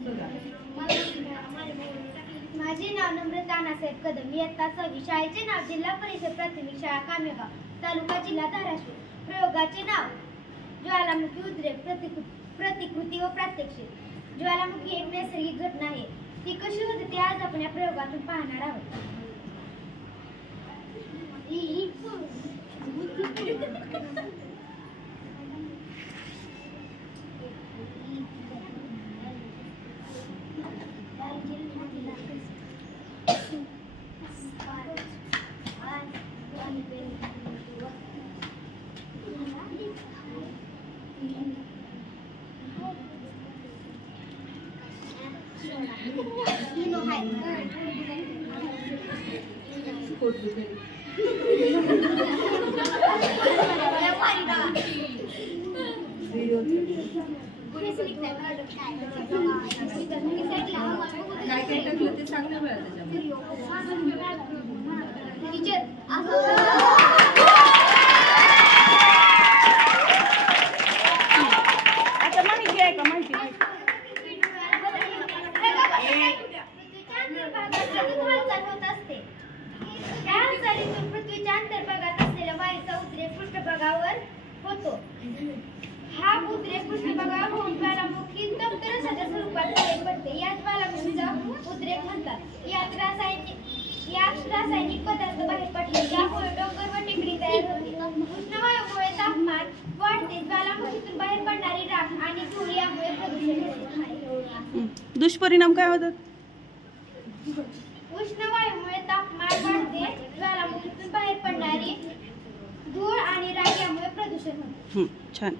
माझे नाव नम्रता नासाहेब कदम, इयत्ता 6वी. शाळेचे नाव जिल्हा परिषद प्राथमिक शाळा कामेगाव, तालुका जिल्हा धाराशिव. प्रयोगाचे नाव ज्वालामुखी उद्रेक, प्रतिकृती व प्रात्यक्षिक. ज्वालामुखी एक नैसर्गिक घटना आहे. ती कशी होते ते आज आपण या प्रयोगातून पाहणार आहोत. काय टाकलं ते सांग ना मला त्याच्यामध्ये. आता माहिती आहे का? माहिती पृथ्वीच्या अंतर्भागात असलेल्या वायूचा उद्रेक पृष्ठभागावर होतो. हा उद्रेक पृष्ठभागावर होऊन ज्वालामुखी तप्तरसाच्या स्वरूपात बाहेर पडते. याच ज्वालामुखीचा उद्रेक म्हणतात. यात रासायनिक पदार्थ बाहेर पडले, त्यामुळे डोंगर व टेकडी तयार होते. उष्ण वायूमुळे तापमान वाढते. ज्वालामुखीतून बाहेर पडणारी राख आणि धूळ यामुळे प्रदूषण होते. दुष्परिणाम काय होतात? उष्ण वायूमुळे तापमान वाढते. ज्वालामुखीतून बाहेर पडणारी धूळ आणि राख यामुळे प्रदूषण होते. छान.